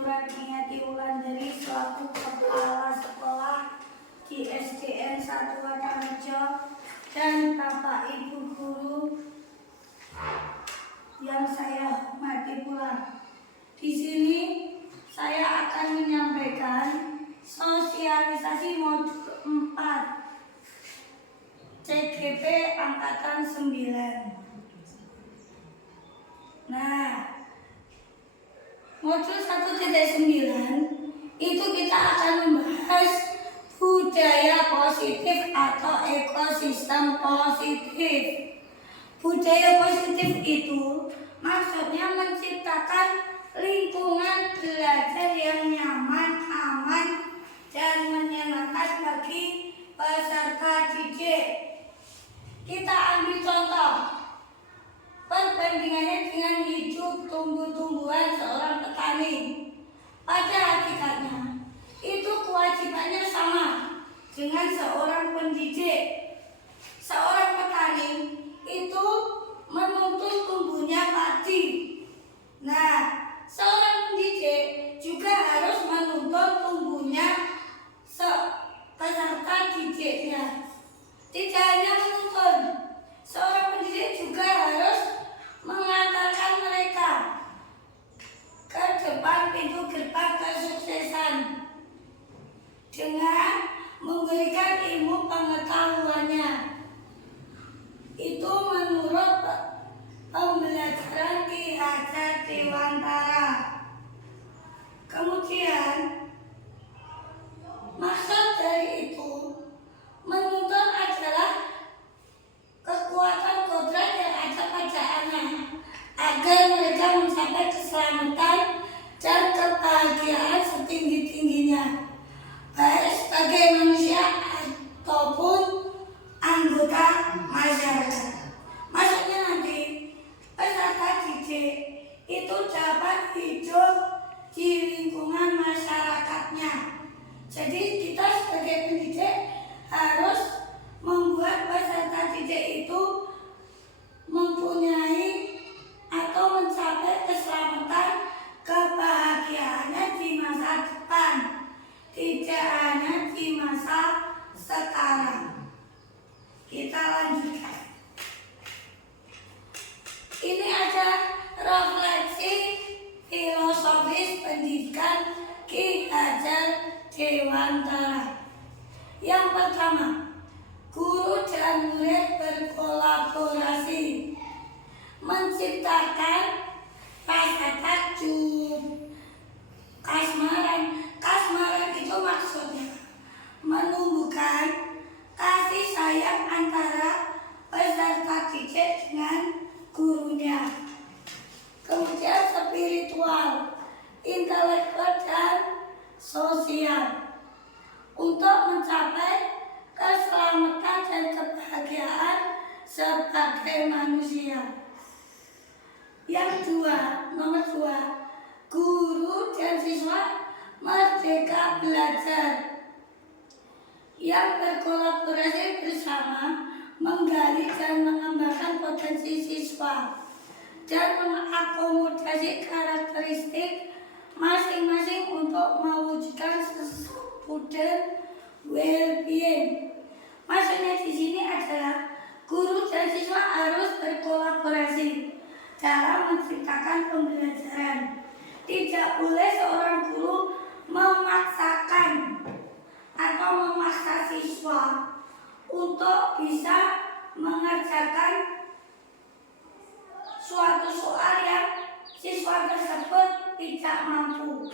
Nuraniati Wulandari selaku Kepala Sekolah di SDN 1 Watarjo dan Bapak Ibu Guru yang saya hormati pula. Di sini saya akan menyampaikan sosialisasi modul 4 CGP Angkatan 9. Nah, modul 1.9 itu kita akan membahas budaya positif atau ekosistem positif. Budaya positif itu maksudnya menciptakan lingkungan belajar yang nyaman, aman, dan menyenangkan bagi peserta didik. Kita ambil contoh perbandingannya dengan hidup tumbuh-tumbuhan seorang petani. Pada hakikatnya, itu kewajibannya sama dengan seorang pendidik. Seorang petani itu menuntut tumbuhnya padi. Nah, seorang pendidik juga harus menuntut tumbuhnya peserta didiknya. Tidak hanya menuntut, seorang pendidik juga harus mengantarkan mereka ke depan pintu gerbang kesuksesan dengan memberikan ilmu pengetahuannya. Itu menurut pembelajaran Ki Hajar Dewantara. Kemudian maksud dari itu menuntut adalah kekuatan kodrat yang ada pada anak agar mereka mencapai keselamatan dan kebahagiaan setinggi-tingginya, baik sebagai manusia ataupun anggota masyarakat. Maksudnya nanti peserta didik itu dapat hidup di lingkungan masyarakatnya. Jadi kita sebagai pendidik harus membuat peserta didik itu mempunyai atau mencapai keselamatan kebahagiaannya di masa depan, tidak hanya di masa sekarang. Kita lanjutkan. Ini ada refleksi filosofis pendidikan Ki Hajar Dewantara. Yang pertama, guru dan murid berkolaborasi, menciptakan rasa takjub, kasmaran. Kasmaran itu maksudnya menumbuhkan kasih sayang antara peserta didik dengan gurunya. Kemudian spiritual, intelektual, dan sosial untuk mencapai keselamatan dan kebahagiaan sebagai manusia. Yang nomor dua, guru dan siswa merdeka belajar yang berkolaborasi bersama menggali dan mengembangkan potensi siswa dan mengakomodasi karakteristik masing-masing untuk mewujudkan student well-being. Maksudnya di sini adalah guru dan siswa harus berkolaborasi dalam menciptakan pembelajaran. Tidak boleh seorang guru memaksakan atau memaksa siswa untuk bisa mengerjakan suatu soal yang siswa tersebut tidak mampu.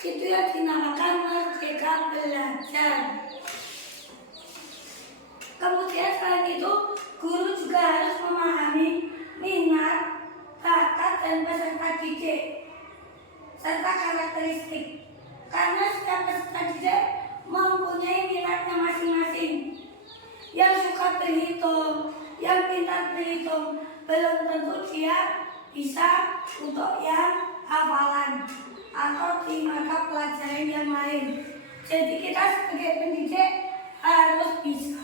Itu yang dinamakan merdeka belajar. Kemudian selain itu, guru juga harus memahami minat, bakat, dan peserta didik serta karakteristik. Karena setiap peserta didik mempunyai minatnya masing-masing. Yang suka berhitung, yang pintar berhitung, belum tentu dia bisa untuk yang hafalan atau di mata pelajaran yang lain. Jadi kita sebagai pendidik harus bisa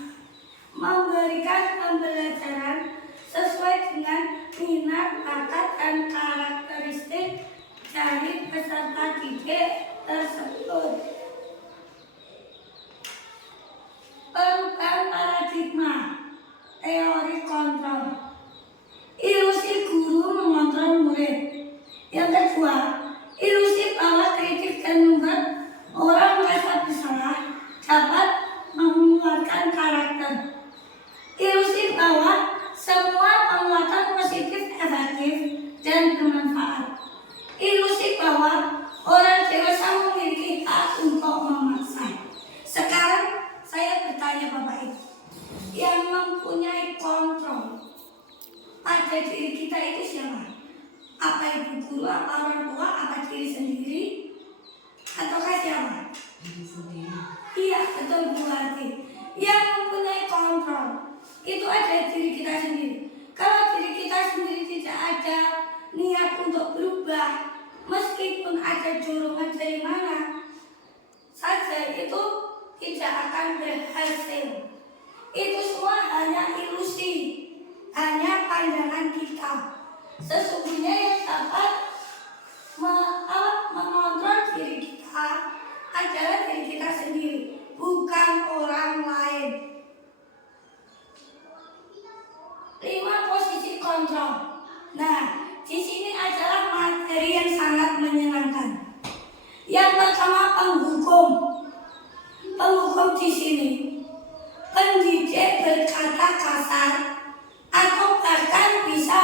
memberikan pembelajaran sesuai dengan minat, bakat, dan karakteristik dari peserta didik tersebut. Perubahan paradigma teori kontrol. Ilusi guru mengontrol murid. Yang kedua, ilusi bahwa kritik dan membuat orang merasa bersalah dapat menguatkan karakter. Ilusi bahwa semua penguatan positif efektif dan bermanfaat. Ilusi bahwa orang dewasa memiliki hak untuk memaksa. Sekarang saya bertanya Bapak Ibu, yang mempunyai kontrol pada diri kita itu siapa? Apa ibu guru, apa orang tua, apa diri sendiri, ataukah siapa? Diri sendiri. Iya, betul Bu Hati. Yang mempunyai kontrol itu ada diri kita sendiri. Kalau diri kita sendiri tidak ada niat untuk berubah, meskipun ada dorongan dari mana saja, itu tidak akan berhasil. Itu semua hanya ilusi, hanya pandangan kita. Sesungguhnya yang dapat mengontrol diri kita adalah diri kita sendiri, bukan orang lain. 5 posisi kontrol. Nah, di sini adalah materi yang sangat menyenangkan. Yang pertama, penghukum. Penghukum di sini pendidik berkata kasar atau bahkan bisa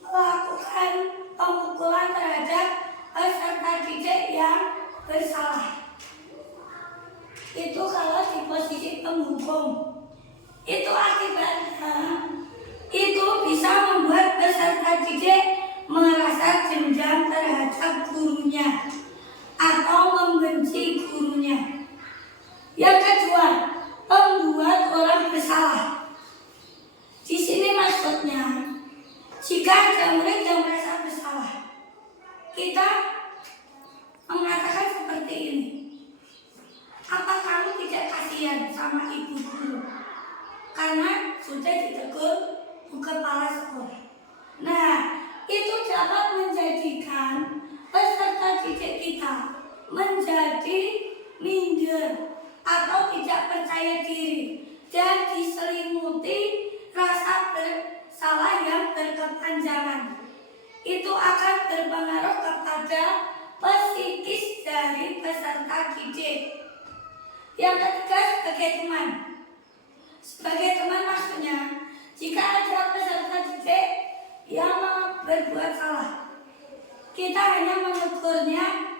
melakukan pemukulan terhadap peserta didik yang bersalah. Itu kalau di posisi penghukum. Itu akibatnya itu bisa membuat peserta didik merasa dendam terhadap gurunya atau membenci gurunya. Yang kedua, membuat orang bersalah. Di sini maksudnya, jika ada murid yang merasa bersalah, kita mengatakan seperti ini. Apa kamu tidak kasihan sama ibu guru? Karena sudah ditegur kepala sekolah. Nah, itu dapat menjadikan peserta didik kita menjadi minder atau tidak percaya diri dan diselimuti rasa bersalah yang berkepanjangan. Itu akan berpengaruh kepada psikis dari peserta didik. Yang ketiga, sebagai teman. Sebagai teman maksudnya, jika ada peserta didik yang berbuat salah, kita hanya menegurnya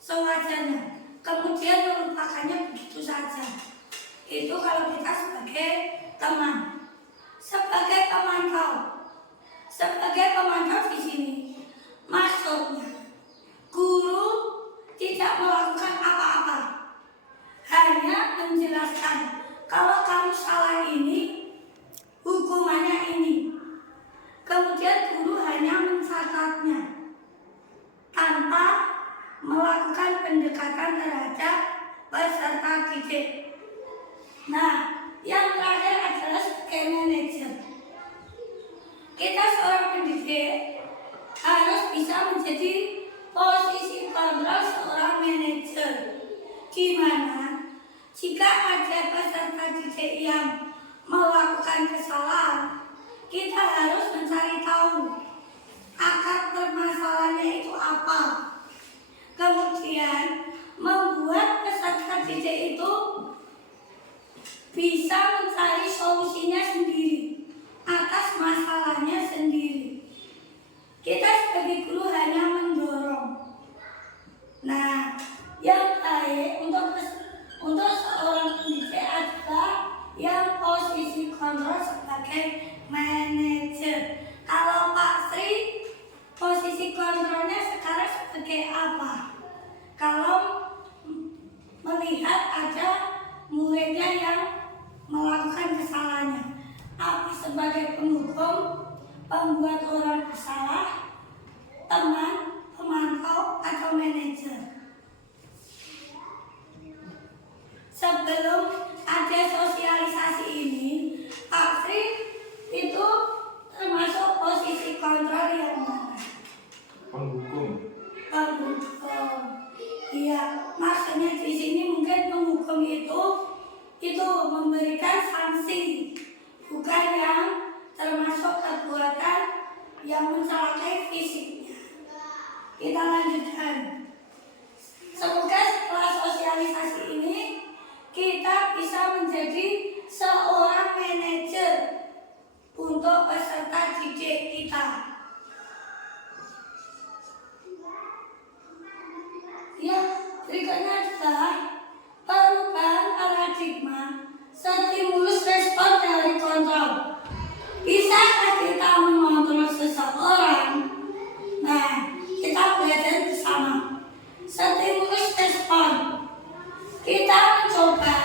sewajarnya, kemudian melupakannya begitu saja. Itu kalau kita sebagai teman. Sebagai pemantau. Sebagai pemantau di sini, maksudnya guru tidak melakukan apa-apa, hanya menjelaskan kalau kamu salah ini, hukumannya ini. Kemudian guru hanya mencatatnya tanpa melakukan pendekatan terhadap peserta didik. Nah, yang terakhir adalah sebagai manajer. Kita seorang pendidik harus bisa menjadi posisi kontrol seorang manajer, di mana jika ada peserta didik yang melakukan kesalahan, kita harus mencari tahu akar permasalahannya itu apa. Kemudian membuat peserta didik itu bisa mencari solusinya sendiri atas masalahnya sendiri. Kita sebagai guru hanya mendorong. Nah, yang baik untuk seorang pendidik adalah yang posisi kontrol sebagai manajer. Kalau Pak Sri, posisi kontrolnya sekarang sebagai apa? Kalau melihat ada muridnya yang melakukan kesalahannya, apa sebagai penghukum, pembuat orang bersalah, teman, pemantau, atau manajer? Sebelum ada sosialisasi ini, Pak Sri itu termasuk posisi kontrol yang mana? Trikonya di sini mungkin menghukum itu memberikan sanksi, bukan yang termasuk perbuatan yang mencelakai fisiknya. Kita lanjutkan. Semoga setelah sosialisasi ini kita bisa menjadi seorang manajer untuk peserta didik kita. Yang berikutnya adalah perubahan paradigma stimulus respon dari kontrol. Bisakah kita mengontrol seseorang? Nah, kita belajar bersama. Stimulus respon. Kita mencoba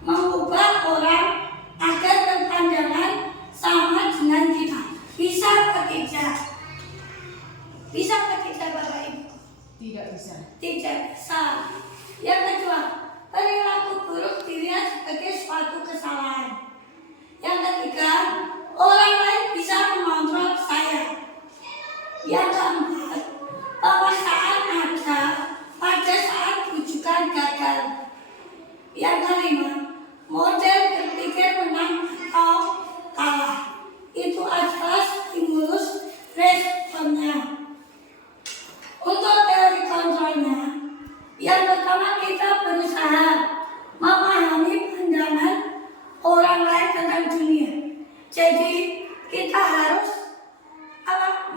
mengubah orang agar berpandangan sama dengan kita. Bisa atau tidak? Bisa atau tidak, Bapak Ibu? Tidak bisa. Tidak bisa. Yang kedua, perilaku buruk dilihat sebagai suatu kesalahan. Yang ketiga, orang lain bisa mengontrol saya. Yang keempat, pemaksaan ada pada saat rujukan gagal. Yang kelima, model berpikir menang atau kalah. Itu adalah stimulus responnya. Untuk teori kontrolnya, yang pertama kita berusaha memahami pandangan orang lain tentang dunia. Jadi kita harus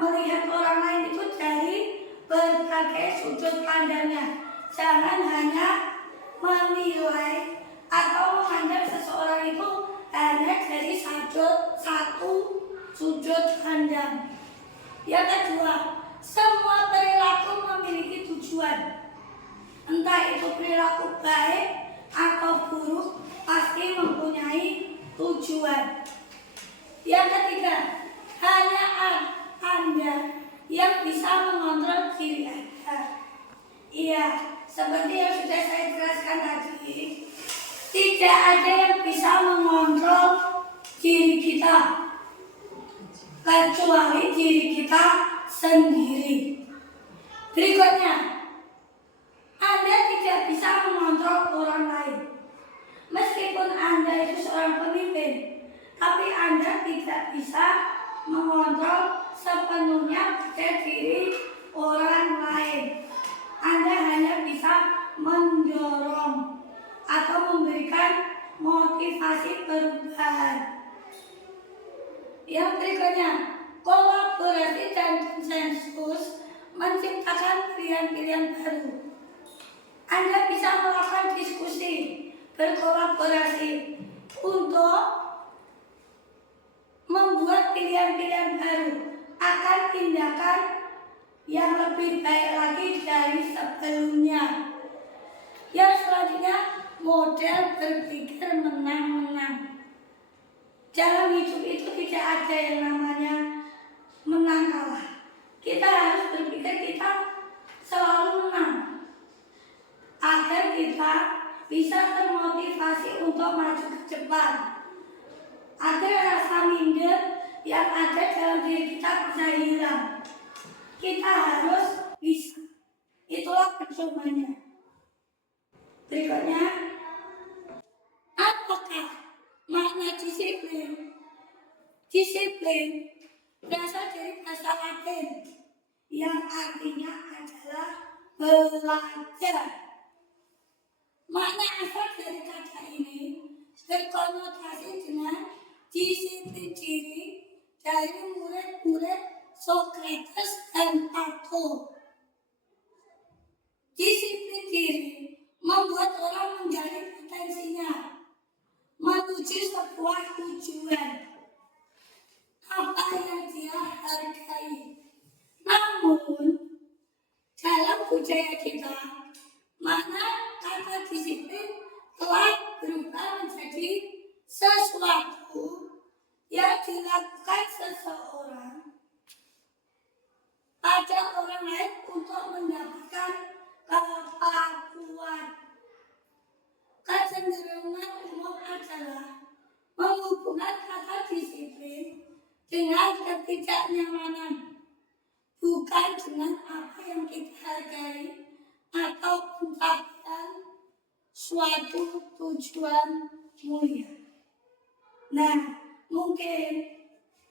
melihat orang lain itu dari berbagai sudut pandangnya. Jangan hanya menilai atau menganggap seseorang itu hanya dari satu sudut pandang. Yang kedua, semua perilaku memiliki tujuan. Entah itu perilaku baik atau buruk, pasti mempunyai tujuan. Yang ketiga, hanya Anda yang bisa mengontrol diri Anda. Iya, seperti yang sudah saya jelaskan tadi, tidak ada yang bisa mengontrol diri kita kecuali diri kita sendiri. Berikutnya, Anda tidak bisa mengontrol orang lain. Meskipun Anda itu seorang pemimpin, tapi Anda tidak bisa mengontrol sepenuhnya pada diri orang lain. Anda hanya bisa mendorong atau memberikan motivasi perubahan. Yang berikutnya, kolaborasi dan konsensus menciptakan pilihan-pilihan baru. Anda bisa melakukan diskusi, berkolaborasi untuk membuat pilihan-pilihan baru akan tindakan yang lebih baik lagi dari sebelumnya. Yang selanjutnya, model berpikir menang-menang. Dalam hidup itu tidak ada yang namanya menang kalah. Kita harus berpikir kita selalu menang agar kita bisa termotivasi untuk maju ke depan, agar rasa minder yang ada dalam diri kita bisa hilang. Kita harus bisa. Itulah percobanya. Berikutnya, apakah makna disiplin? Disiplin berasal dari bahasa Latin yang artinya adalah belajar. Makna asal dari kata ini berkonotasi dengan disiplin diri dari murid-murid Socrates dan Plato. Disiplin diri membuat orang menggali potensinya menuju sebuah tujuan apa yang dia hargai. Namun dalam budaya kita, makna kata disiplin telah berubah menjadi sesuatu yang dilakukan seseorang pada orang lain untuk mendapatkan kepakuan. Kecenderungan umum adalah menghubungkan kata disiplin dengan ketidaknyamanan, bukan dengan apa yang kita hargai atau pencapaian suatu tujuan mulia. Nah, mungkin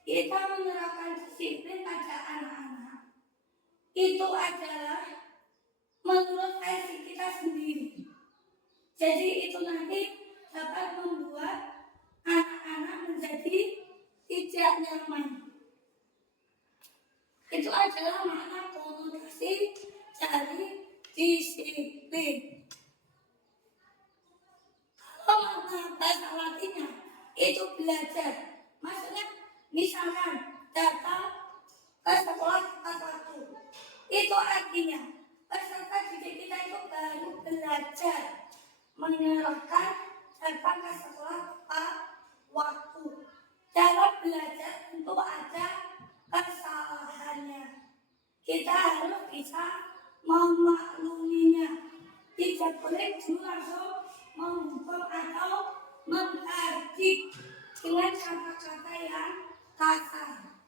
kita menerapkan disiplin pada anak-anak itu adalah menurut versi kita sendiri. Jadi itu nanti dapat membuat anak-anak menjadi tidak nyaman. Itu adalah makna konotasi dari disiplin. Kalau makna bahasa Latinnya itu belajar. Maksudnya misalkan datang ke sekolah tepat waktu. Itu artinya peserta didik kita itu baru belajar menerapkan datang ke sekolah tepat waktu. Dalam belajar tentu ada kesalahannya. Kita harus bisa memakluminya. Tidak boleh langsung menghukum atau menghardik dengan kata-kata yang kasar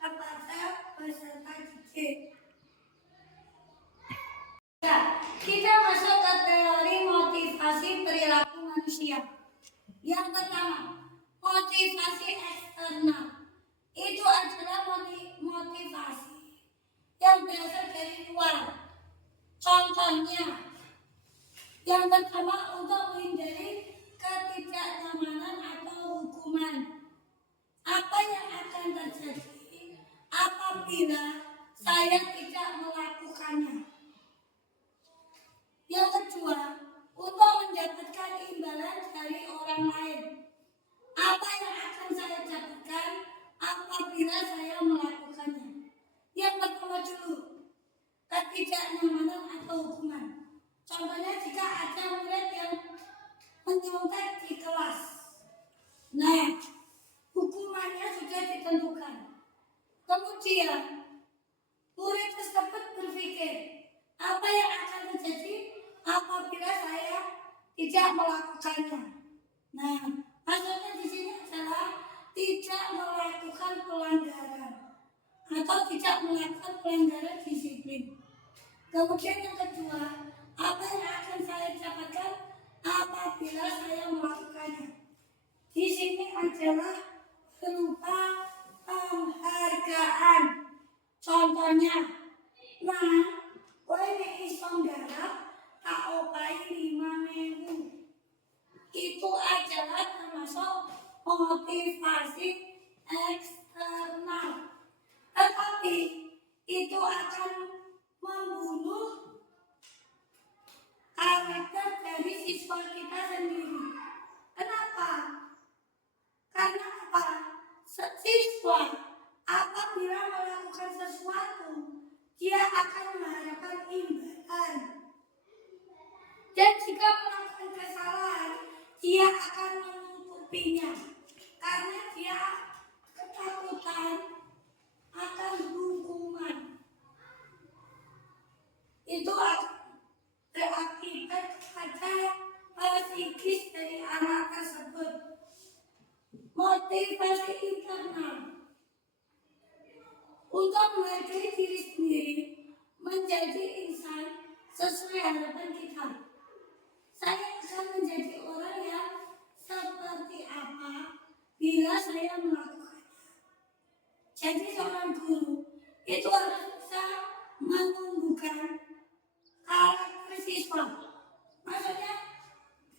kepada peserta didik. Ya, kita masuk ke teori motivasi perilaku manusia. Yang pertama, motivasi eksternal. Itu adalah motivasi yang berasal dari luar. Contohnya, yang pertama untuk menghindari ketidaknyamanan atau hukuman. Apa yang akan terjadi apabila saya tidak melakukannya? Yang kedua, untuk mendapatkan imbalan dari orang lain. Apa yang akan saya dapatkan apabila saya melakukannya? Yang pertama dulu, ketidaknyamanan atau hukuman. Contohnya jika ada murid yang menyontek di kelas. Nah, hukumannya sudah ditentukan. Kemudian, murid tersebut berpikir, apa yang akan terjadi apabila saya tidak melakukannya? Nah, maksudnya di sini adalah tidak melakukan pelanggaran atau tidak melakukan pelanggaran disiplin. Kemudian yang kedua, apa yang akan saya dapatkan apabila saya melakukannya? Di sini adalah berupa penghargaan. Contohnya, nah, kowe nek iso nggarap tak opahi 5.000. Itu adalah termasuk motivasi eksternal. Tetapi itu akan membunuh karakter dari siswa kita sendiri. Kenapa? Karena apa? Siswa apabila melakukan sesuatu, dia akan mengharapkan imbalan. Dan jika melakukan kesalahan, dia akan menutupinya. Karena dia ketakutan akan hukuman. Itu berakibat pada psikis dari anak tersebut. Motivasi internal untuk menghargai diri sendiri, menjadi insan sesuai harapan kita. Saya akan menjadi orang yang seperti apa bila saya melakukannya. Jadi seorang guru itu harus bisa menumbuhkan karakter siswa. Maksudnya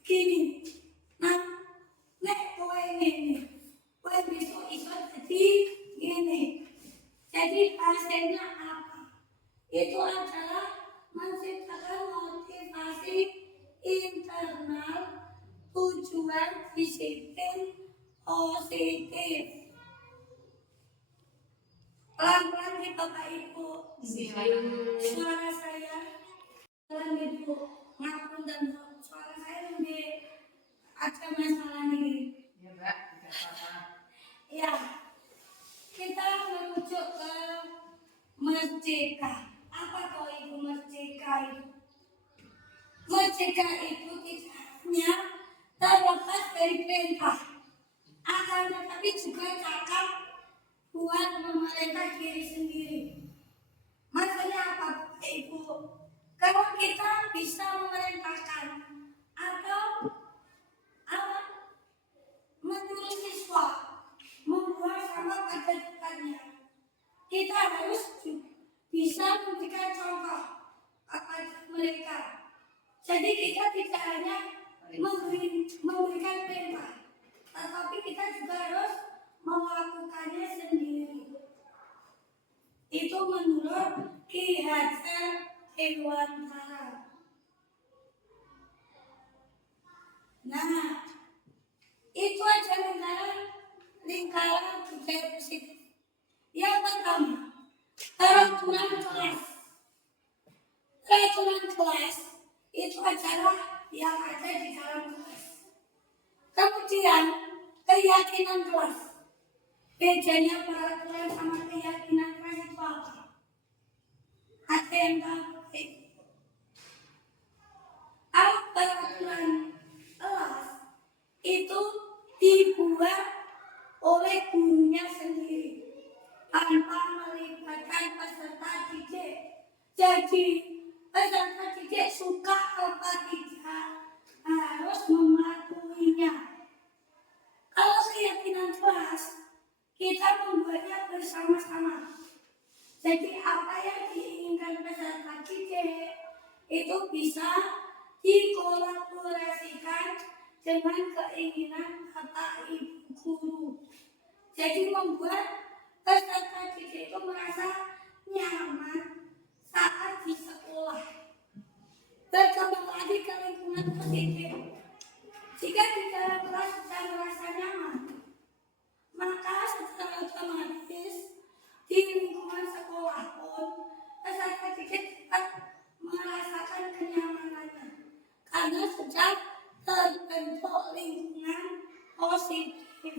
gini, nah, nek kowe ngene, kowe besok iso jadi ngene. Jadi hasilnya apa? Itu adalah menciptakan motivasi internal, tujuan disiplin positif. Pelan-pelan nih Bapak Ibu. Suara saya pelan Ibu. Ngapun dan suara saya lebih ada masalah nih. Ya Mbak, tidak apa-apa. Ya, kita merujuk ke merdeka. Apa kau Ibu merdeka itu? Merdeka itu tidak hanya terlepas dari perintah, akan tetapi juga cakap buat memerintah diri sendiri. Maksudnya apa Ibu? Kalau kita bisa memerintahkan atau Jadi kita tidak hanya memberikan perintah, tetapi kita juga harus melakukannya sendiri. Itu menurut Ki Hajar Dewantara. Nah, itu aja lingkaran budaya positif. Yang pertama, peraturan kelas. Peraturan kelas itu adalah yang ada di dalam kelas. Kemudian keyakinan kelas. Bedanya peraturan sama keyakinan kelas itu apa? Ada yang tahu? Peraturan kelas itu dibuat oleh gurunya sendiri tanpa melibatkan peserta didik. Jadi peserta didik suka apa tidak harus mematuhinya. Kalau keyakinan kelas, kita membuatnya bersama-sama. Jadi apa yang diinginkan peserta didik itu bisa dikolaborasikan dengan keinginan bapak ibu guru. Jadi membuat peserta didik itu merasa nyaman saat di sekolah. Berkembang lagi ke lingkungan positif. Jika di dalam kelas sudah merasa nyaman, maka secara otomatis di lingkungan sekolah pun peserta didik dapat merasakan kenyamanannya karena sudah terbentuk lingkungan positif.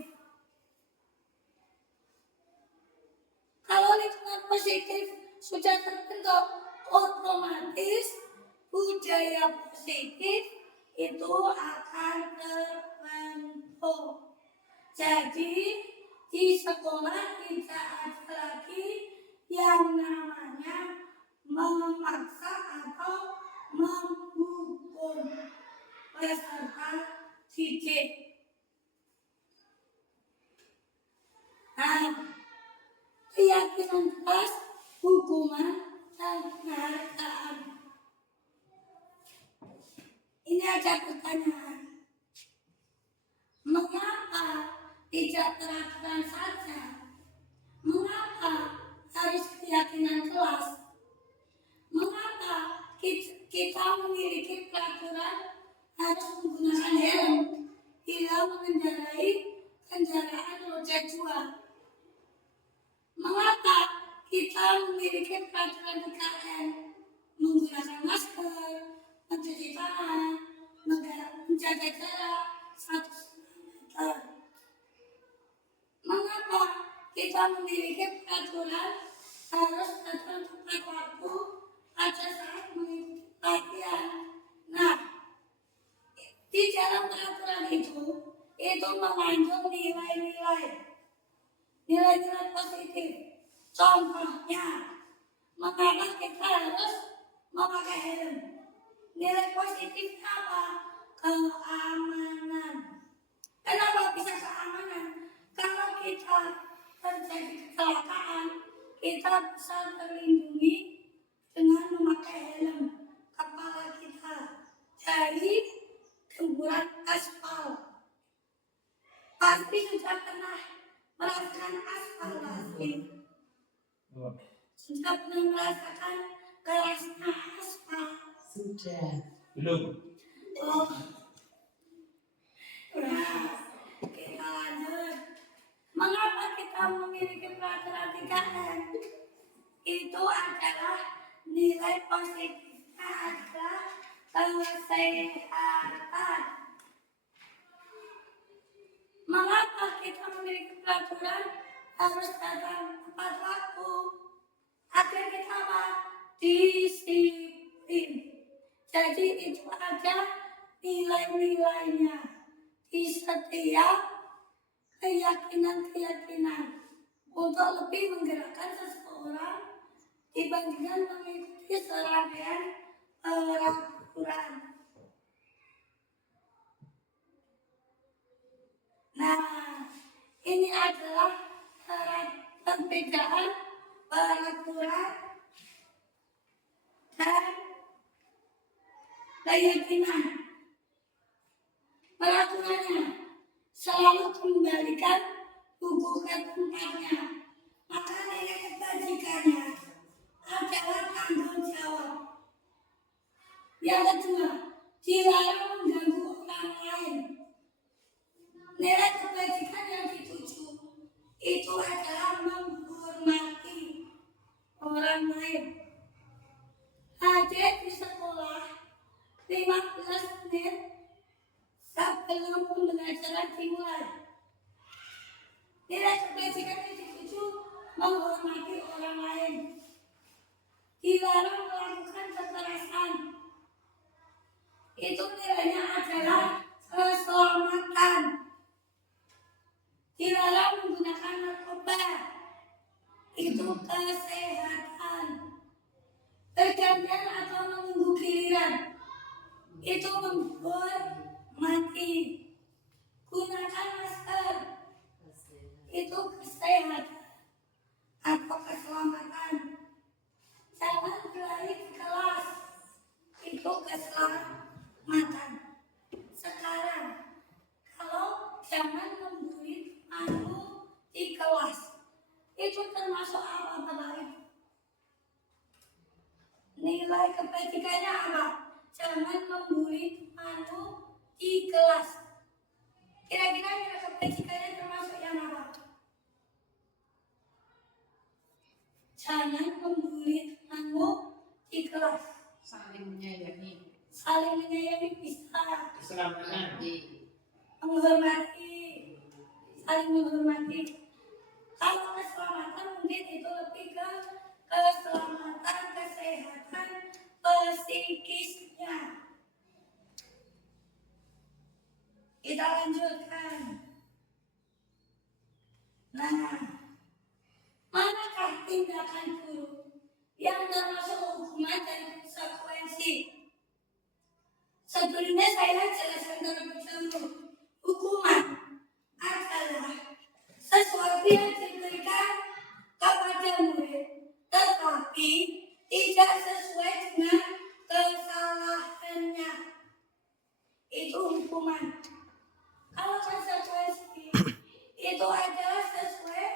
Kalau lingkungan positif sudah terbentuk, otomatis budaya positif itu akan terbentuk. Jadi di sekolah tidak ada lagi yang namanya memaksa atau menghukum peserta didik. Nah, keyakinan kelas, hukuman, dan penghargaan. Ini ada pertanyaan. Mengapa tidak peraturan saja? Mengapa harus keyakinan kelas? Mengapa kita memiliki peraturan harus menggunakan helm bila mengendarai kendaraan roda 2? Mengapa kita memiliki peraturan 3M? Menggunakan masker, mencuci tangan, menjaga jarak 1 meter. Mengapa kita memiliki peraturan harus datang tepat waktu pada saat mengikuti latihan? Nah, di dalam peraturan itu mengandung nilai-nilai positif. Contohnya, mengapa kita harus memakai helm? Nilai positifnya apa? Keamanan. Kenapa bisa keamanan? Kalau kita terjadi kecelakaan, kita bisa terlindungi dengan memakai helm kepala kita dari gemburan aspal. Pasti sudah pernah merasakan aspal pasti. Sudah pernah merasakan kerasnya aspal? Sudah. Belum. Oh. Nah, kita lanjut. Mengapa kita memiliki peraturan 3M? Itu adalah nilai positifnya adalah kesehatan. Mengapa kita memiliki peraturan harus datang tepat waktu? Agar kita apa? Disiplin. Jadi itu ada nilai-nilainya di setiap keyakinan untuk lebih menggerakkan seseorang dibandingkan mengikuti serangkaian peraturan. Nah, ini adalah perbedaan peraturan dan keyakinan. Peraturannya selalu kembalikan buku ke tempatnya. Maka nilai kebajikannya adalah tanggung jawab. Yang kedua, dilarang mengganggu orang lain. Nilai kebajikan yang dituju itu adalah menghormati orang lain. Hadir di sekolah 15 menit sebelum pembelajaran dimulai. Nilai kebajikan yang dituju menghormati orang lain. Dilarang melakukan kekerasan. Itu nilainya adalah keselamatan. Dilarang menggunakan narkoba. Itu kesehatan. Bergantian atau menunggu giliran. Itu menghormati. Gunakan masker. Itu kesehatan atau keselamatan. Jangan berlari di kelas. Itu keselamatan. Sekarang, kalau jangan membuli temanmu di kelas, itu termasuk apa Bapak Ibu? Nilai kebajikannya apa? Jangan membuli temanmu di kelas. Kira-kira nilai kebajikannya termasuk yang apa? Jangan membuli temanmu di kelas. Saling menyayangi. Saling menyayangi bisa. Keselamatan. Menghormati. Saling menghormati. Kalau keselamatan mungkin itu lebih ke keselamatan, kesehatan psikisnya. Kita lanjutkan. Nah, manakah tindakan guru yang termasuk hukuman dan konsekuensi? Sebelumnya saya jelaskan terlebih dahulu. Hukuman adalah sesuatu yang diberikan kepada murid, tetapi tidak sesuai dengan kesalahannya. Itu hukuman. Kalau konsekuensi itu adalah sesuai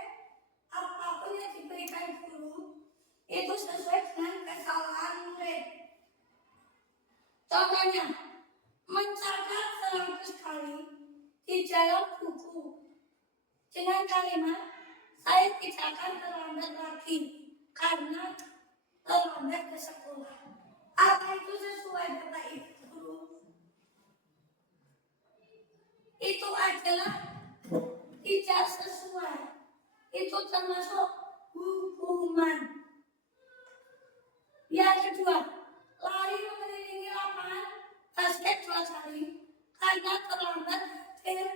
apapun yang diberikan guru, itu sesuai dengan kesalahan murid. Contohnya, mencatat 100 kali di dalam buku dengan kalimat saya tidak akan terlambat lagi karena terlambat ke sekolah. Apa itu sesuai Bapak Ibu guru? Itu adalah tidak sesuai. Itu termasuk hukuman. Yang kedua, lari mengelilingi lapangan basket 2 kali karena terlambat hadir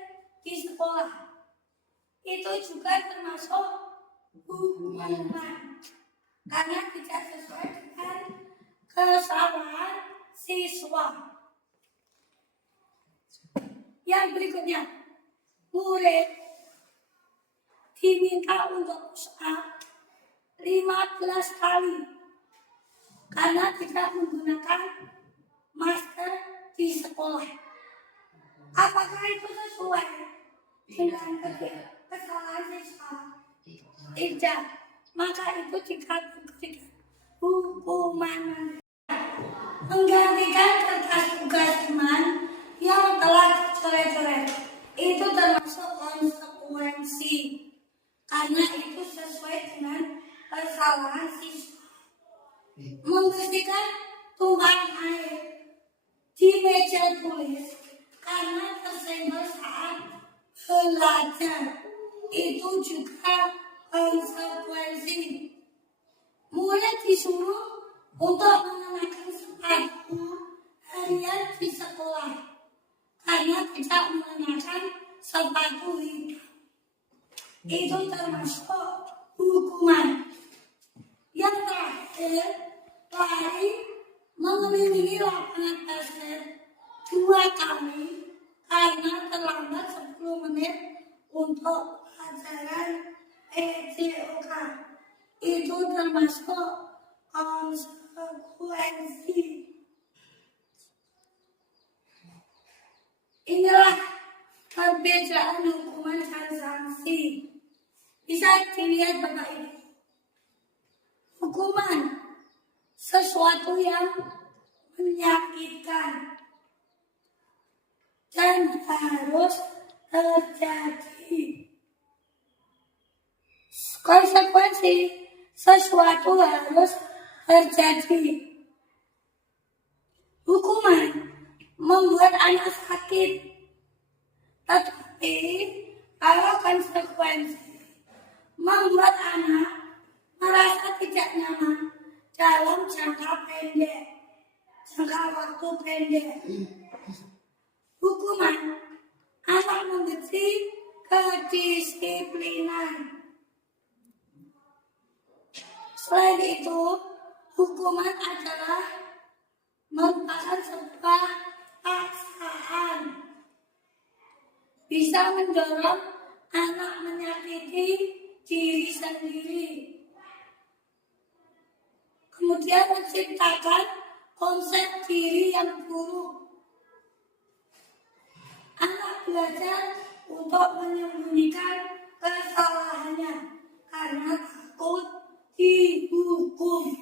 di sekolah. Itu juga termasuk hukuman karena tidak sesuai dengan kesalahan siswa. Yang berikutnya, murid diminta untuk push up 15 kali karena tidak menggunakan masker di sekolah. Apakah itu sesuai dengan kesalahan siswa? Tidak. Maka itu dikategorikan hukuman. Menggantikan kertas tugas teman yang telah dicoret-coret itu termasuk konsekuensi karena itu sesuai dengan kesalahan siswa. Membersihkan tumpahan air di meja tulis karena tersenggol saat belajar itu juga konsekuensi. Murid disuruh untuk mengenakan sepatu harian di sekolah karena tidak mengenakan sepatu hitam. Itu termasuk hukuman. Yang terakhir, lari mengelilingi lapangan basket 2 kali karena terlambat 10 menit untuk pelajaran EJOK. Itu termasuk konsekuensi. Inilah perbedaan hukuman dan sanksi. Bisa dilihat Bapak Ibu. Hukuman sesuatu yang menyakitkan dan harus terjadi. Konsekuensi sesuatu harus terjadi. Hukuman membuat anak sakit, tetapi kalau konsekuensi membuat anak merasa tidak nyaman dalam jangka waktu pendek. Hukuman akan memberi kedisiplinan. Selain itu, hukuman adalah merupakan sebuah paksaan. Bisa mendorong anak menyakiti diri sendiri. Kemudian menciptakan konsep diri yang buruk. Anak belajar untuk menyembunyikan kesalahannya karena takut dihukum.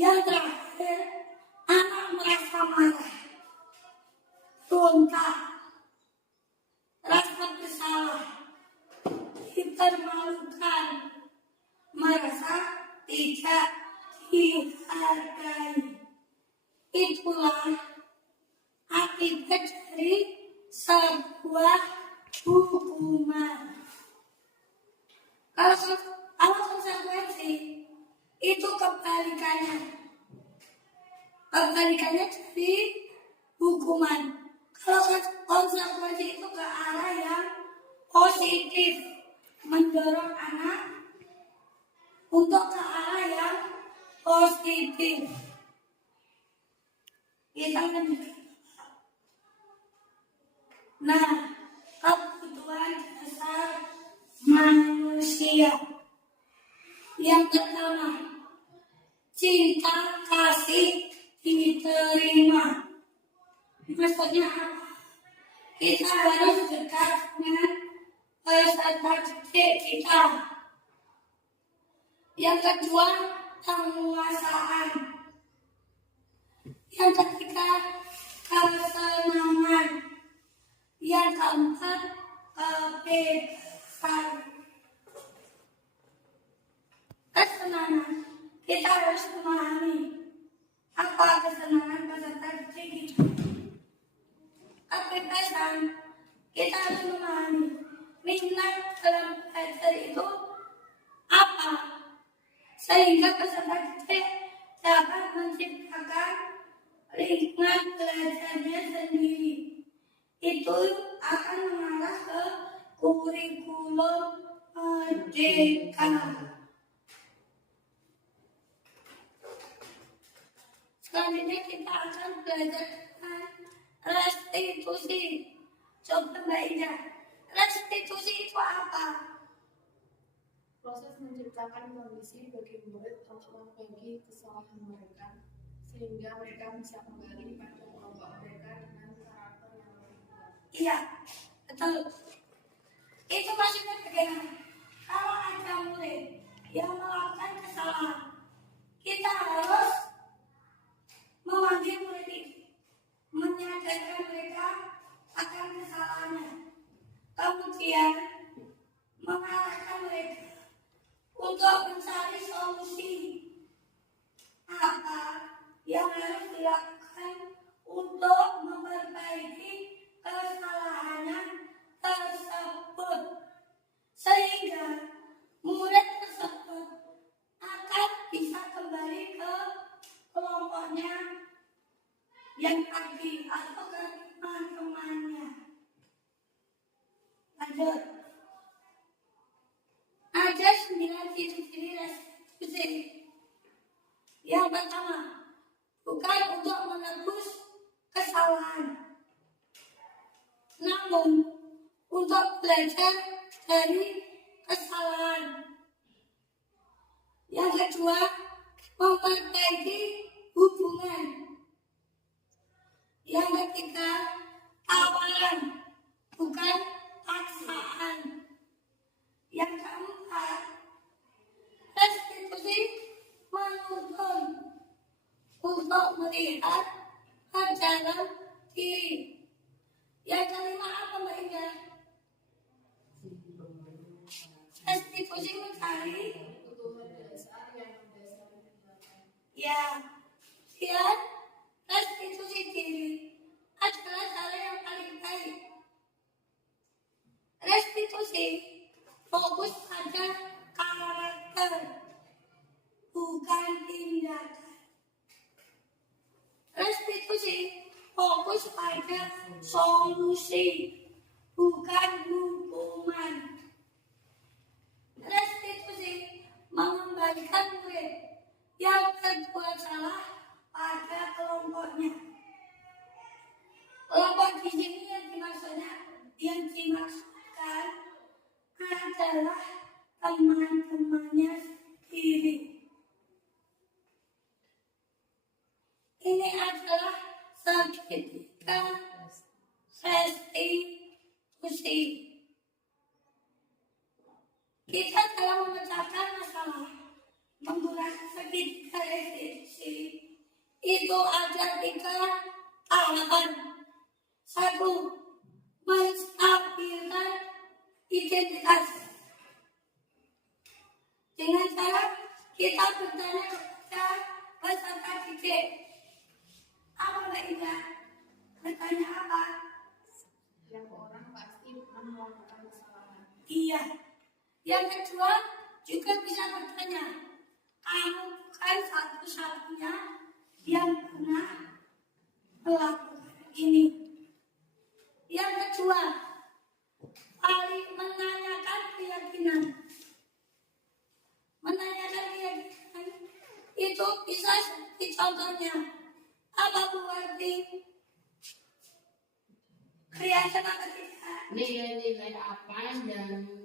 Yang terakhir, anak merasa marah, rontak, rasa bersalah, dipermalukan, merasa tidak dihargai. Itulah akibat dari sebuah hukuman. Kalau konsekuensi itu kebalikannya dari hukuman. Kalau konsekuensi itu ke arah yang positif, mendorong anak untuk ke arah yang positif. Kita lanjutkan. Nah, kebutuhan dasar manusia. Yang pertama, cinta kasih diterima. Maksudnya apa? Kita harus dekat dengan peserta didik kita. Yang kedua, penguasaan. Yang ketiga, kesenangan. Yang keempat, kebebasan. Kesenangan, kita harus memahami apa kesenangan peserta didik kita. Kebebasan, kita harus memahami minat dalam belajar itu apa, sehingga peserta didik dapat menciptakan lingkungan belajarnya sendiri. Itu akan mengarah ke kurikulum merdeka. Selanjutnya kita akan belajar tentang restitusi. Coba Mbak Ida, restitusi itu apa? Proses menciptakan kondisi bagi murid untuk membagi kesalahan mereka, sehingga mereka bisa kembali pada kelompok mereka dengan karakter yang lebih kuat. Iya, betul. Itu maksudnya bagaimana? Kalau ada murid yang melakukan kesalahan, kita harus memanggil murid itu, menyadarkan mereka akan kesalahannya, kemudian mengarahkan mereka untuk mencari solusi apa yang harus dilakukan untuk memperbaiki kesalahannya tersebut, sehingga murid tersebut akan bisa kembali ke kelompoknya yang tadi atau ke teman-temannya. Lanjut. Ada 9 ciri-ciri restitusi. Yang pertama, bukan untuk menebus kesalahan, namun untuk belajar dari kesalahan. Yang kedua, memperbaiki hubungan. Yang ketiga, melihat ajaran diri. Yang kelima apa Mbak Indah? Restitusi mencari kebutuhan dasar yang mendasari tindakan. ya. Dan restitusi diri adalah cara yang paling baik. Restitusi fokus pada karakter, bukan tindakan. Restitusi fokus pada solusi, bukan hukuman. Restitusi mengembalikan murid yang berbuat salah pada kelompoknya. Kelompok di sini yang dimaksudkan adalah teman-temannya sendiri. Ini adalah segitiga restitusi. Kita dalam memecahkan masalah menggunakan segitiga restitusi itu ada 3 tahapan. 1. Menstabilkan identitas. Dengan cara kita bertanya kepada peserta didik. Apa Mbak Indah? Bertanya apa? Yang orang pasti pernah melakukan kesalahan. Iya. Yang kedua juga bisa bertanya, kamu bukan satu-satunya yang pernah melakukan ini. Yang kedua, paling menanyakan keyakinan. Menanyakan keyakinan itu bisa seperti contohnya, apa Bu arti keyakinan apa tidak? Nilai-nilai apa yang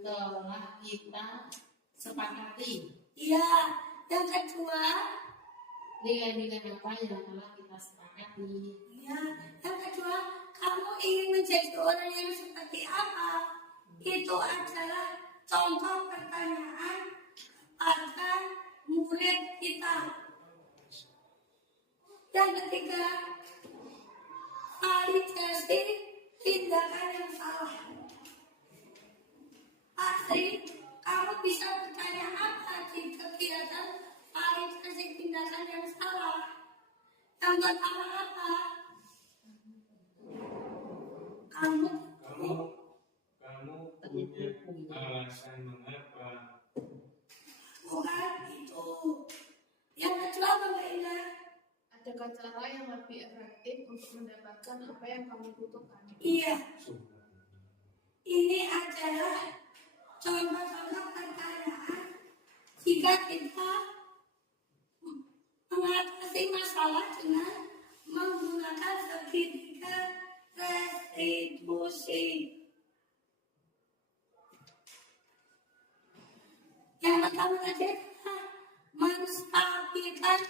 telah kita sepakati? Iya. Yang kedua, Nilai-nilai apa yang telah kita sepakati? iya. Yang kedua, kamu ingin menjadi orang yang seperti apa? Itu adalah contoh pertanyaan pada murid kita. Yang ketiga, validasi tindakan yang salah. Pasti kamu bisa bertanya apa di kegiatan validasi tindakan yang salah. Yang pertama apa? Kamu punya alasan mengapa? bukan itu. Yang kedua apa Mbak Indah? Adakah cara yang lebih efektif untuk mendapatkan apa yang kamu butuhkan? Iya. Ini adalah contoh-contoh pertanyaan jika kita mengatasi masalah dengan menggunakan segitiga restitusi. Yang pertama tadi adalah menstabilkan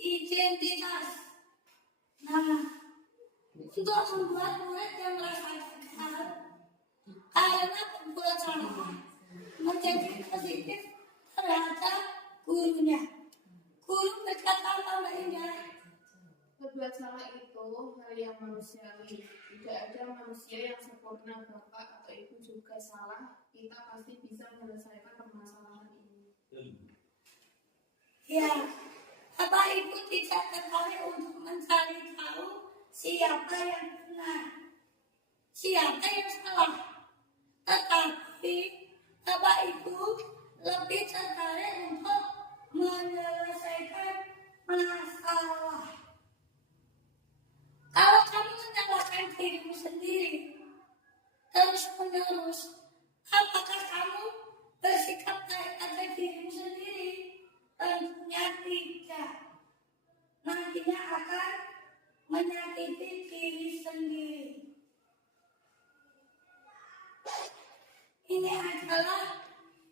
identitas. Nah, untuk membuat murid yang merasa gagal karena berbuat salah menjadi positif terhadap gurunya. Guru berkata apa Mbak Indah? Berbuat salah itu hal yang manusiawi. Tidak ada manusia yang sempurna. Bapak atau ibu juga salah. Kita pasti bisa menyelesaikan permasalahan ini. Ya, Bapak Ibu tidak tertarik untuk mencari tahu siapa yang benar, siapa yang salah. Tetapi Bapak Ibu lebih tertarik untuk menyelesaikan masalah. Kalau kamu menyalahkan dirimu sendiri terus-menerus, apakah kamu bersikap baik pada dirimu sendiri? Tentunya tidak. Nantinya akan menyakiti diri sendiri. Ini adalah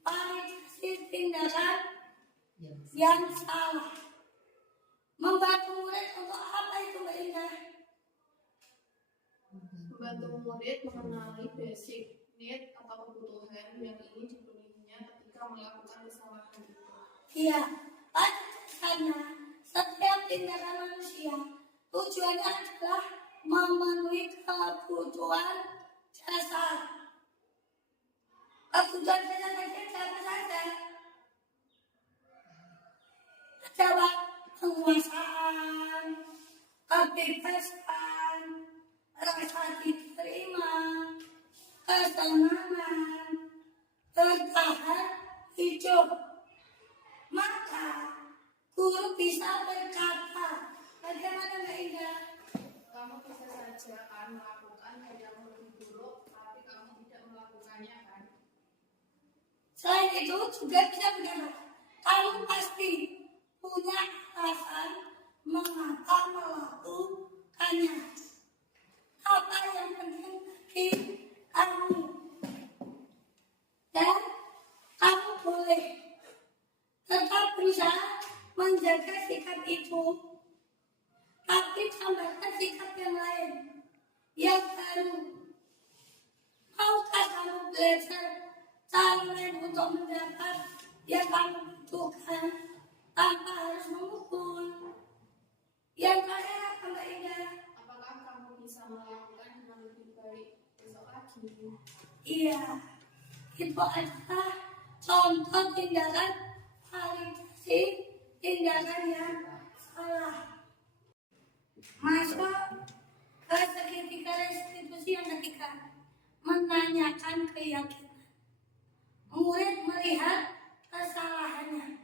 validasi tindakan yang salah. Membantu murid untuk apa itu Mbak Indah? Membantu murid mengenali basic need atau kebutuhan yang ingin dipenuhinya ketika melakukan kesalahan itu. Iya, pada dasarnya setiap tindakan manusia tujuannya adalah memenuhi kebutuhan dasar. Kebutuhan dasar manusia apa saja? Adalah penguasaan, kebebasan, rasa diterima, kesenangan, bertahan hidup. Maka guru bisa berkata, bagaimana Mbak Indah? Kamu bisa saja kan melakukan hal yang lebih buruk, tapi kamu tidak melakukannya kan? Selain itu juga bisa berkata, kamu pasti punya alasan mengapa melakukannya. Apa yang penting bagi kamu? Dan kamu boleh tetap berusaha menjaga sikap itu, tapi tambahkan sikap yang lain, yang baru. Maukah kamu belajar cara lain untuk mendapat yang kamu butuhkan tanpa harus memukul? Yang terakhir apa Mbak Indah? Apakah kamu bisa melakukan dengan lebih baik besok lagi? Iya, itu adalah contoh tindakan validasi tindakan yang salah. Masuk ke segitiga restitusi yang ketiga, menanyakan keyakinan. Murid melihat kesalahannya,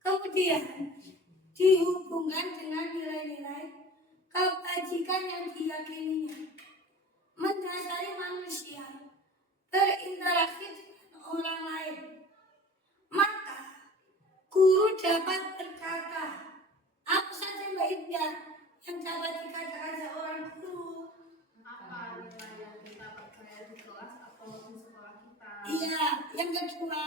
kemudian dihubungkan dengan nilai-nilai kebajikan yang diyakininya, mendasari manusia berinteraksi dengan orang lain. Maka guru dapat berkata, apa saja Mbak Indah yang dapat dikatakan seorang guru? Apa nilai yang kita percaya di kelas atau di sekolah kita? Iya, yang kedua,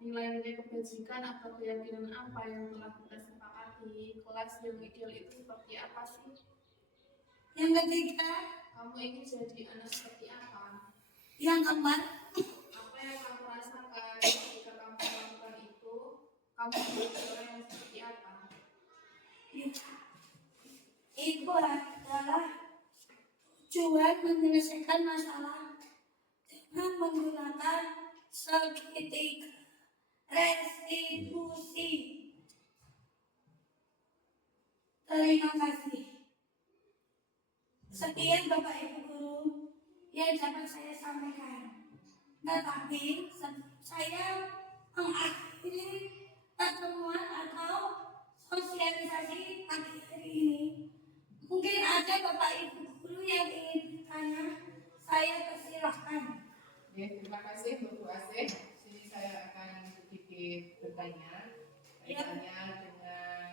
Nilai-nilai kebajikan atau keyakinan apa yang telah kita sepakati? Kelas yang ideal itu seperti apa sih? yang ketiga, Kamu ingin jadi anak seperti apa? yang keempat, Apa yang kamu rasakan ketika kamu melakukan itu? Kamu menjadi orang yang seperti apa? itu adalah tujuan menyelesaikan masalah dengan menggunakan segitiga restitusi. Terima kasih. Sekian Bapak Ibu Guru yang dapat saya sampaikan. Tetapi saya mengakhiri pertemuan atau sosialisasi pagi hari ini. Mungkin ada Bapak Ibu Guru yang ingin bertanya, saya persilahkan. Ya, terima kasih Bu Asih. Sini saya akan sedikit bertanya. Kaitannya dengan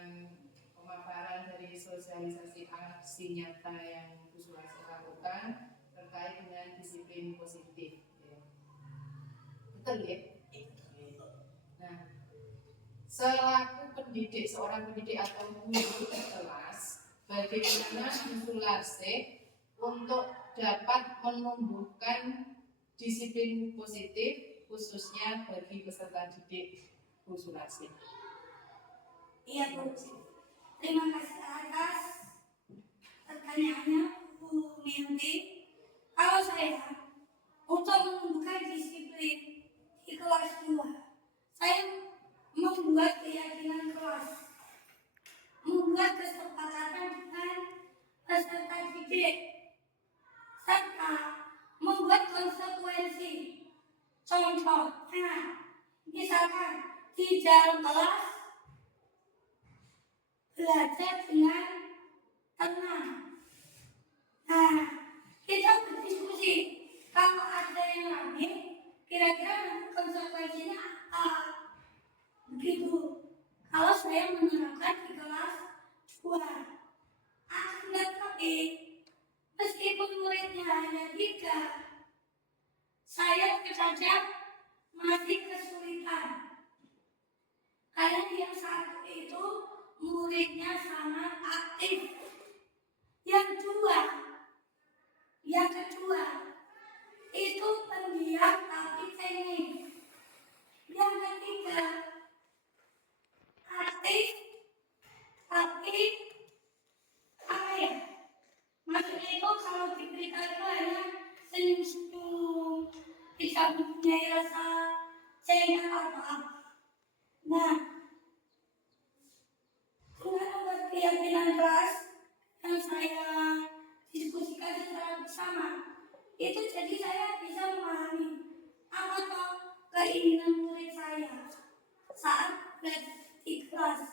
pemaparan dari sosialisasi aksi nyata yang Bu Asih lakukan terkait dengan disiplin positif. Ya. Betul ya? Nah, selaku pendidik, seorang pendidik atau guru di kelas, bagaimana Bu Asih untuk dapat menumbuhkan disiplin positif khususnya bagi peserta didik Bu Sulasi. Iya Bu, terima kasih atas pertanyaannya Bu Mianti. Kalau saya untuk menumbuhkan disiplin di kelas 2, saya membuat keyakinan kelas, membuat kesepakatan dengan peserta didik, serta membuat konsekuensi. Contohnya, misalkan di dalam kelas belajar dengan tenang. Nah, kita berdiskusi. Kalau ada yang rame, kira-kira konsekuensinya apa? Begitu. Kalau saya menerapkan di kelas 2, akan tetapi meskipun muridnya hanya 3, saya terkadang masih kesulitan. Karena yang satu itu muridnya sangat aktif. Yang kedua itu pendiam tapi cengeng. Yang ketiga aktif tapi apa ya? kita itu hanya senyum-senyum, tidak mempunyai rasa cengeng atau apa. Nah, dengan membuat keyakinan keras yang saya diskusikan secara bersama, itu jadi saya bisa memahami apa toh keinginan murid saya saat di kelas.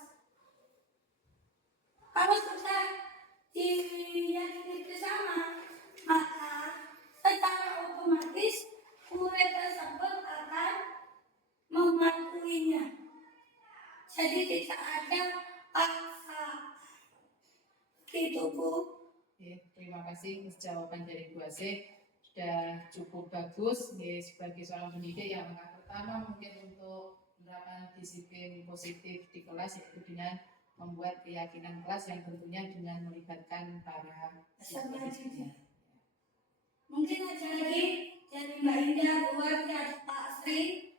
Kalau sudah diyakini bersama, maka secara otomatis murid tersebut akan mematuhinya. Jadi tidak ada paksa. Gitu Bu. Oke, terima kasih atas jawaban dari Bu Asih. Sudah cukup bagus sebagai seorang pendidik yang langkah pertama mungkin untuk menerapkan disiplin positif di kelas, yaitu dengan membuat keyakinan kelas yang tentunya dengan melibatkan para peserta didik. Mungkin ada lagi dari Mbak Indah, Bu Wati, atau Pak Sri.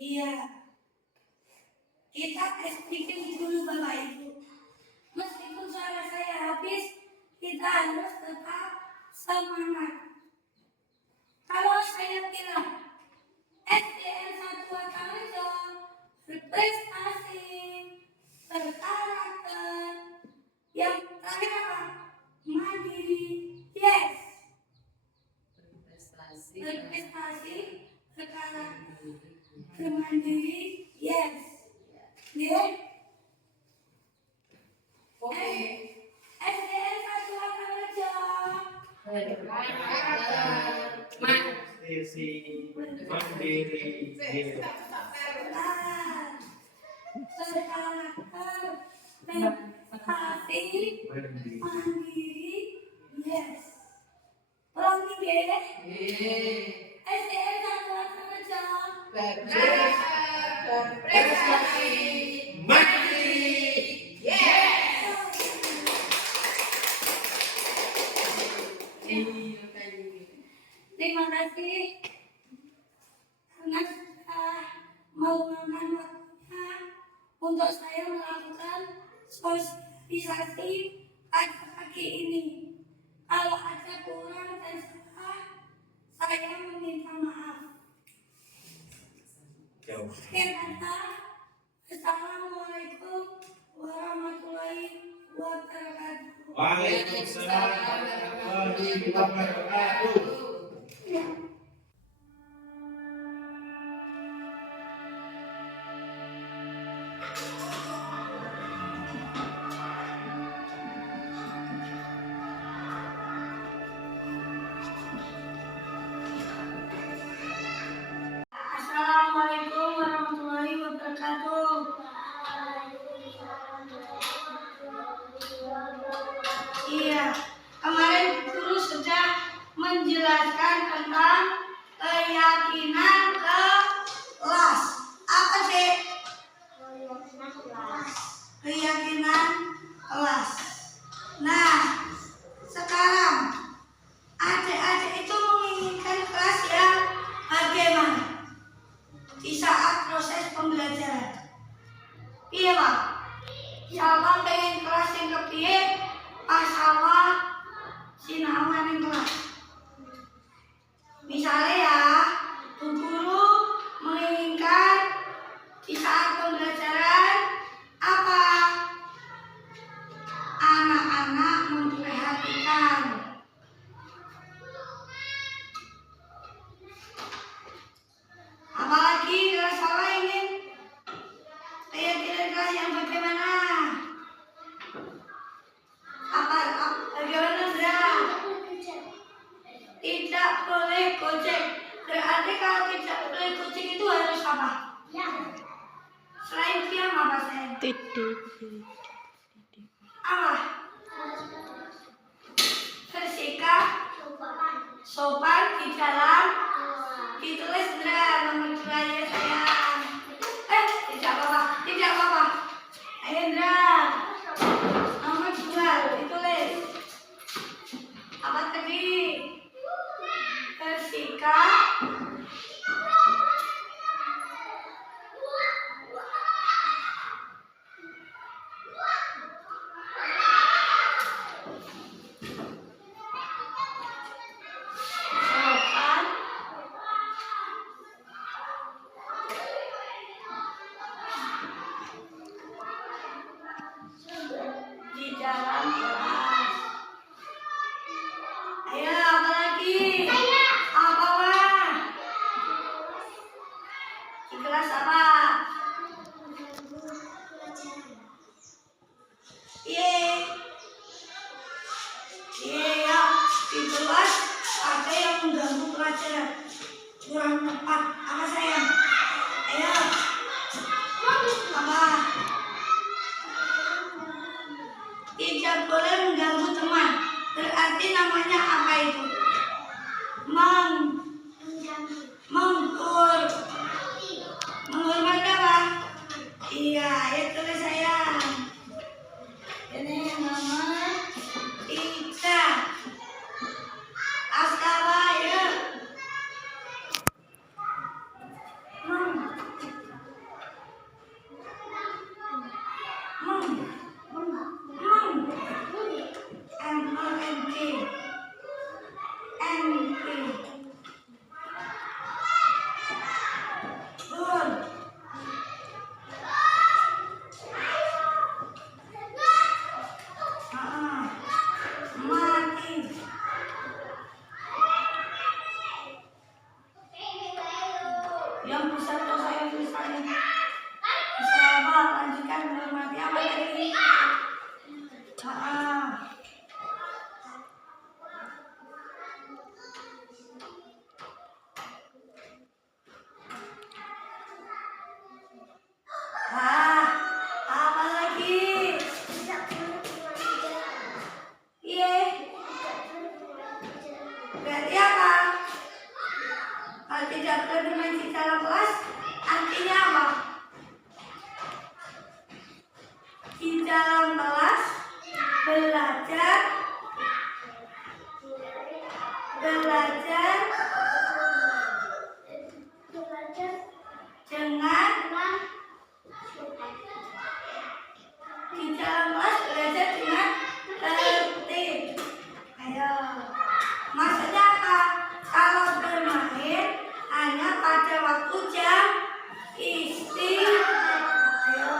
Iya, kita sedikit dulu Bapak Ibu. Meskipun suara saya habis, kita harus tetap semangat. Kalau saya bilang SDN 1 Watarejo berprestasi, berkarakter, yang terakhir apa? Mandiri, yes. Berprestasi, berkarakter, bermandiri, yes. Yeah. Oke. SDN 1 Watarejo Sisi mandiri. berkarakter, berprestasi, mandiri, yes. Ulangi deh. SDN 1 Watarejo Berprestasi, Mandiri. Terima kasih karena sudah meluangkan waktunya untuk saya melakukan sosialisasi pagi ini. Kalau ada kurang dan salah, saya meminta maaf. Sekian kata, Assalamualaikum warahmatullahi wabarakatuh. Waalaikumsalam warahmatullahi wabarakatuh. Assalamualaikum warahmatullahi wabarakatuh. Iya, kemarin guru sudah menjelaskan tentang keyakinan kelas. Apa sih? Keyakinan kelas. Nah, sekarang adik-adik itu menginginkan kelas yang bagaimana di saat proses pembelajaran? Iya Pak, sama pengen kelas yang kepiye pas awal sinauan yang kelas. Misalnya ya, Bu Guru menginginkan di saat pembelajaran apa? Anak-anak memperhatikan. Apalagi kalau sekolah ingin keyakinan kelas yang bagaimana? Bagaimana Zra? Tidak boleh gojek. Berarti kalau tidak boleh gojek itu harus apa? Selain diam apa sayang? Apa? Bersikap sopan di dalam ditulis Indra nomor 2 ya sayang. Tidak apa-apa. Ayo Indra, nomor 2 ditulis. Apa tadi? Bersikap Yang besar atau saya tulisannya bisa apa? Lanjutkan menghormati apa tadi? Apa lagi? Iya. Berarti apa? Kalau tidak berdimensi dalam kelas, artinya apa? Di dalam kelas belajar dengan di dalam kelas belajar dengan tertib. Ayo, maksudnya apa? Kalau bermain hanya pada waktu jam istirahat. Ayo,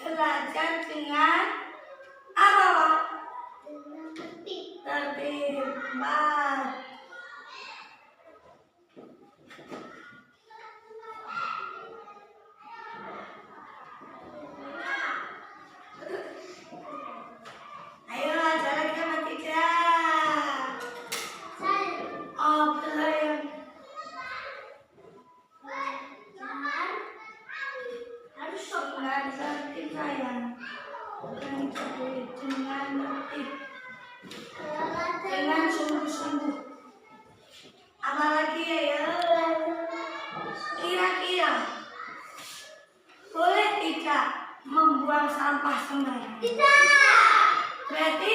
belajar dengan apa, Pak? Tertib. Baik. Ayo, ada lagi sama tidak? Oh, betul. Harus dengan tertib sayang. Dengan tertib. Dengan sungguh-sungguh. Apalagi ya? Kira-kira boleh tidak membuang sampah sembarangan? Tidak. Berarti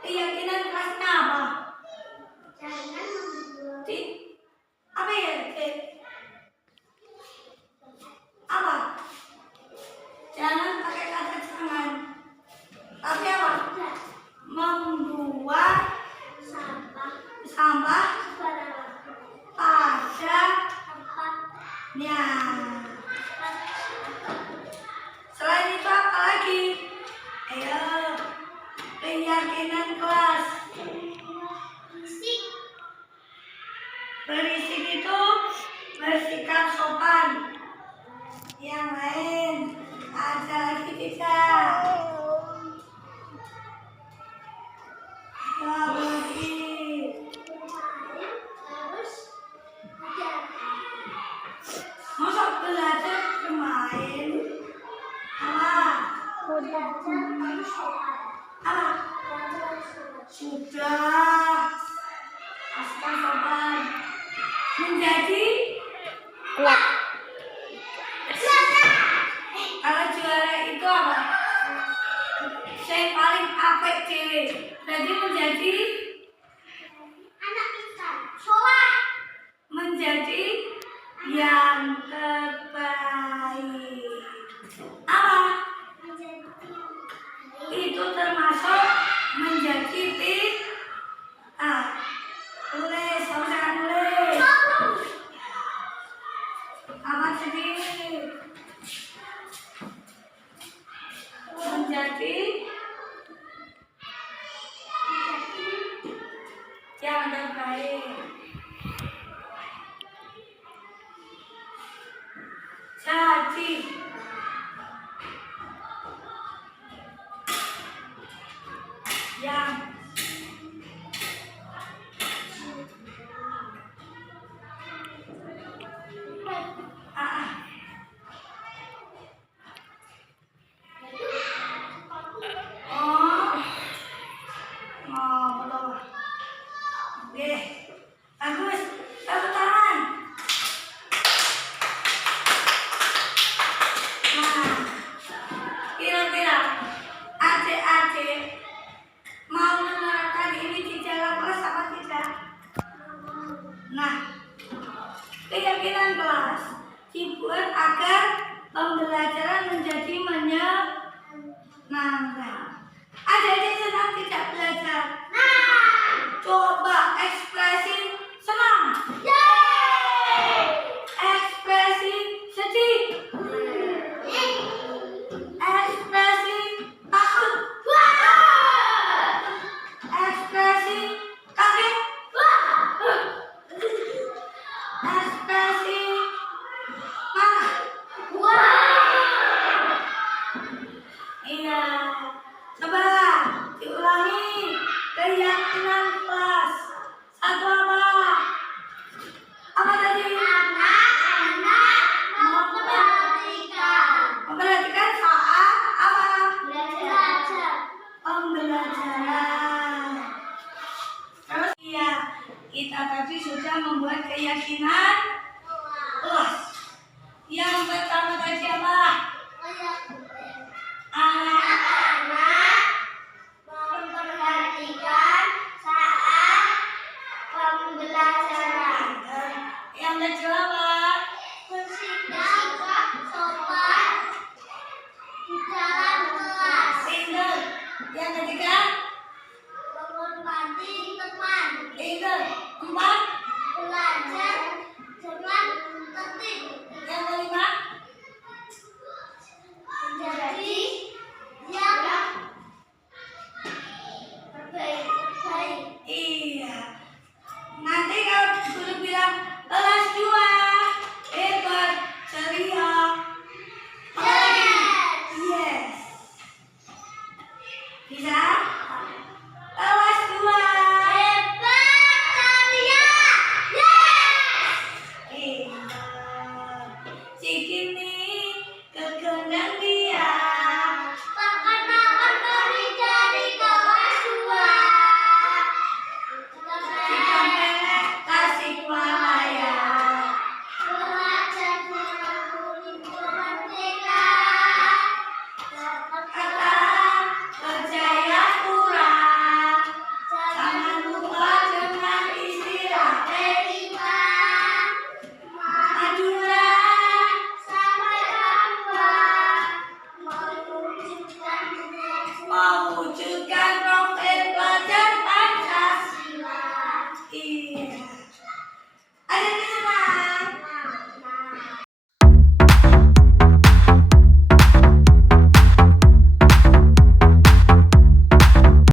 keyakinan kelasnya apa? Jangan membuang. Apa ya? Apa? Jangan pakai kata jangan. Tapi apa? Membuang sampah pada tempatnya. Selain itu apa lagi? Ayo, keyakinan kelas. Berisik itu bersikap sopan. Yang lain ada lagi tidak? Lagi. Masa belajar bermain? Apa? Apa? Sudah. Askar sopan. Menjadi kuat. kalau juara itu apa? Saya paling apik dewe. Berarti menjadi Anak ikan. Sholat. menjadi yang terbaik.